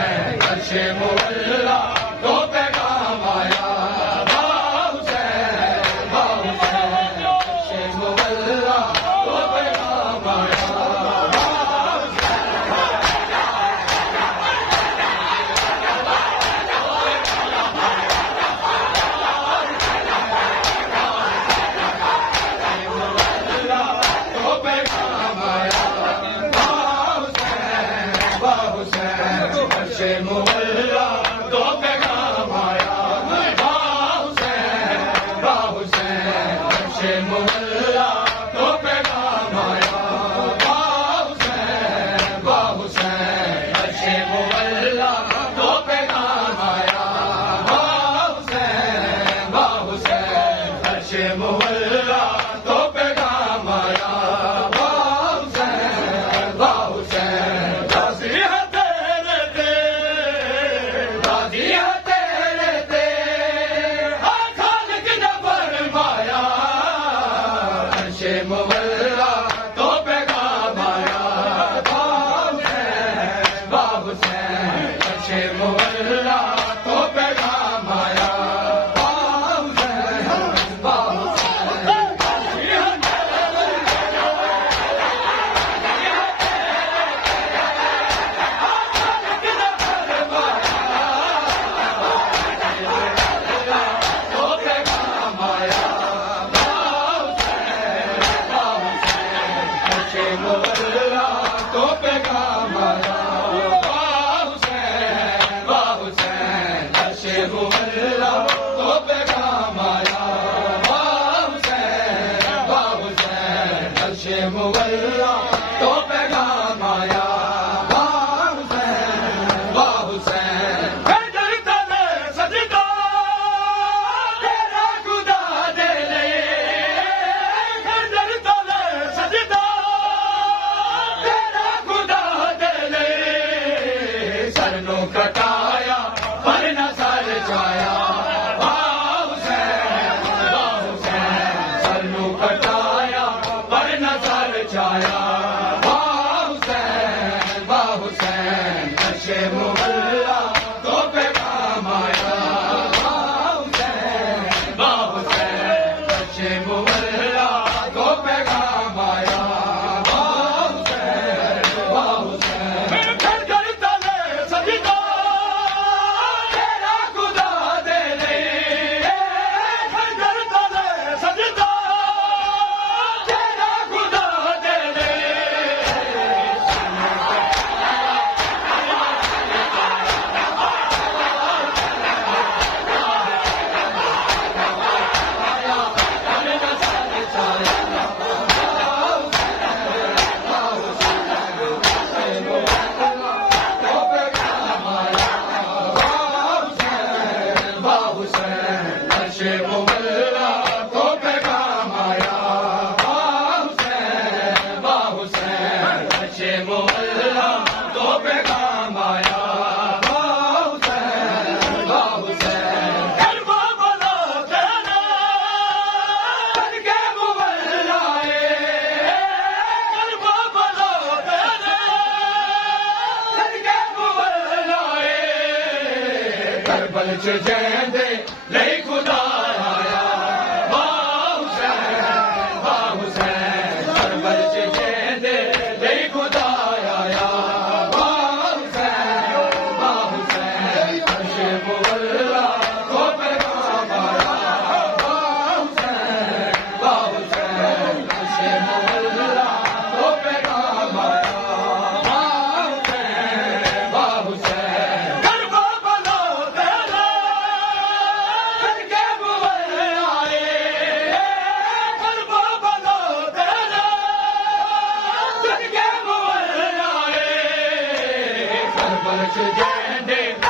हुसैन अच्छे मुअल्ला तो पैगाम आया मुअल्ला तो पैगाम आया हुसैन अच्छे मुअल्ला तो पैगाम आया हुसैन अच्छे मुअल्ला तो पैगाम आया हुसैन अच्छे मुअल्ला तो पैगाम आया मुअल्ला तो पैगाम आया हुसैन अच्छे मुअल्ला तो पैगाम आया मुअल्ला तो पैगाम आया हुसैन अच्छे मुअल्ला तो पैगाम आया हुसैन अच्छे मुअल्ला तो पैगाम आया कटाया पर न सर जाया हुसैन सरनू कटाया पर न सर जाया हुसैन अच्छे मुअल्ला तो पैगाम आया हुसैन अच्छे मुअल्ला तो पैगाम आया अच्छे मुअल्ला तो पैगाम आया हुसैन अच्छे मुअल्ला तो पैगाम आया हुसैन करबला तेरा करके मुअल्लाए करबला तेरा करके मुअल्लाए करबल च जैंदे नहीं खुदा आया हुसैन करबल च जैंदे नहीं खुदा आया हुसैन अच्छे मुअल्ला तो पैगाम आया हुसैन अच्छे मुअल्ला तो पैगाम आया हुसैन करबला तेरा करके मुअल्लाए करबला तेरा करके मुअल्लाए करबल च जैंदे